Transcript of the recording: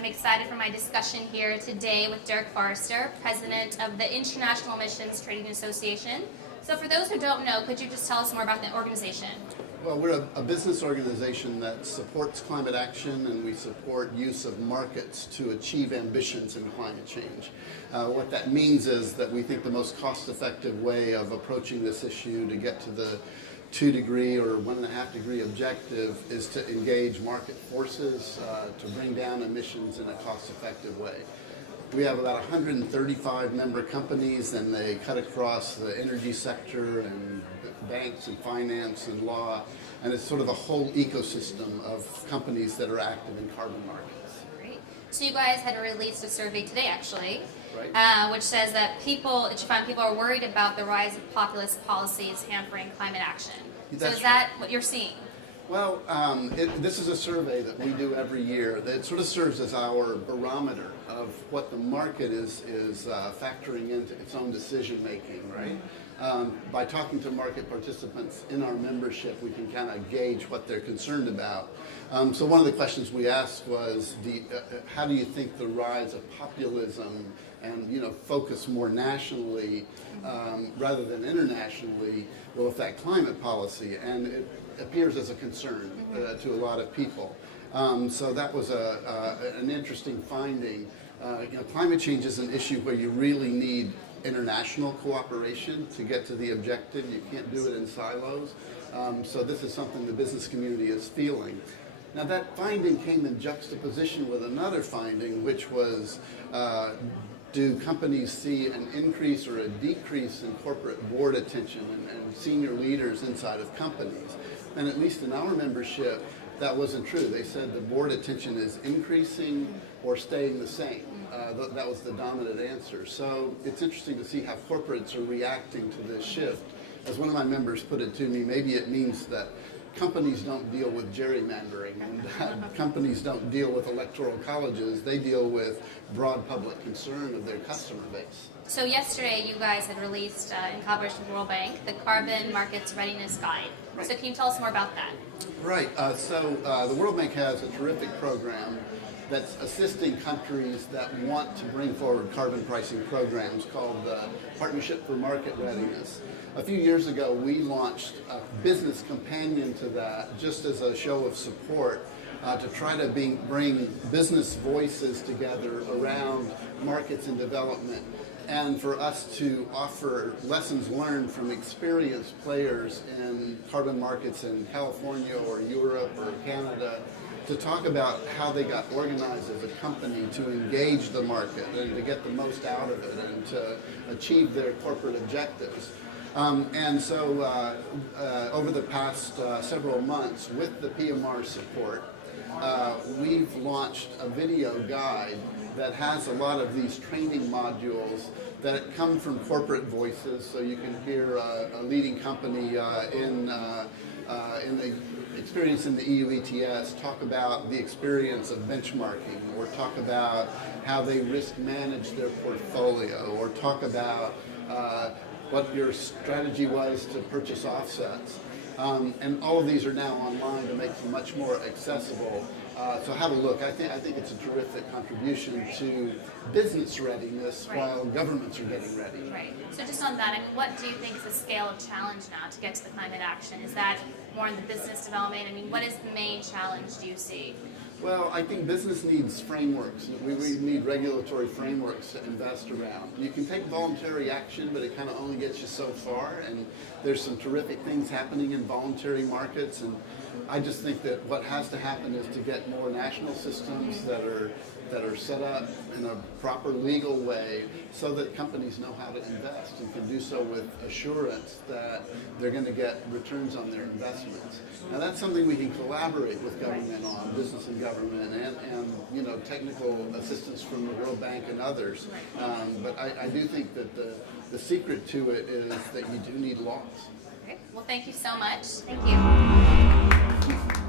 I'm excited for my discussion here today with Dirk Forrister, President of the International Emissions Trading Association. So for those who don't know, could you just tell us more about the organization? Well, we're a business organization that supports climate action, and we support use of markets to achieve ambitions in climate change. What that means is that we think the most cost-effective way of approaching this issue to get to the 2-degree or 1.5-degree objective is to engage market forces to bring down emissions in a cost-effective way. We have about 135 member companies, and they cut across the energy sector and banks and finance and law, and it's sort of a whole ecosystem of companies that are active in carbon markets. Great. So you guys had released a survey today, actually, right. Which says that you find people are worried about the rise of populist policies hampering climate action. That's so is that what you're seeing? Well, this is a survey that we do every year that sort of serves as our barometer of what the market is factoring into its own decision making, right? By talking to market participants in our membership, we can kind of gauge what they're concerned about. So one of the questions we asked was, how do you think the rise of populism and focus more nationally rather than internationally will affect climate policy? And it appears as a concern to a lot of people. So that was an interesting finding. Climate change is an issue where you really need international cooperation to get to the objective. You can't do it in silos. So this is something the business community is feeling. Now that finding came in juxtaposition with another finding, which was, do companies see an increase or a decrease in corporate board attention and senior leaders inside of companies? And at least in our membership, that wasn't true. They said the board attention is increasing or staying the same. That was the dominant answer. So it's interesting to see how corporates are reacting to this shift. As one of my members put it to me, maybe it means that companies don't deal with gerrymandering and companies don't deal with electoral colleges. They deal with broad public concern of their customer base. So yesterday you guys had released, in collaboration with the World Bank, the Carbon Markets Readiness Guide. Right. So can you tell us more about that? Right. So the World Bank has a terrific program that's assisting countries that want to bring forward carbon pricing programs called the Partnership for Market Readiness. A few years ago, we launched a business companion to that just as a show of support to try to bring business voices together around markets and development, and for us to offer lessons learned from experienced players in carbon markets in California or Europe or Canada, to talk about how they got organized as a company to engage the market and to get the most out of it and to achieve their corporate objectives. And so over the past several months, with the PMR support, we've launched a video guide that has a lot of these training modules that come from corporate voices. So you can hear a leading company in the experience in the EU ETS talk about the experience of benchmarking, or talk about how they risk manage their portfolio, or talk about what your strategy was to purchase offsets. And all of these are now online to make them much more accessible. So have a look. I think it's a terrific contribution to business readiness while governments are getting ready. Right. So just on that, what do you think is the scale of challenge now to get to the climate action? Is that more in the business development? What is the main challenge do you see? Well, I think business needs frameworks. We need regulatory frameworks to invest around. You can take voluntary action, but it kind of only gets you so far, and there's some terrific things happening in voluntary markets, and I just think that what has to happen is to get more national systems that are set up in a proper legal way so that companies know how to invest and can do so with assurance that they're going to get returns on their investments. Now that's something we can collaborate with government on, business and government, and technical assistance from the World Bank and others. But I do think that the secret to it is that you do need laws. Okay. Well, thank you so much. Thank you.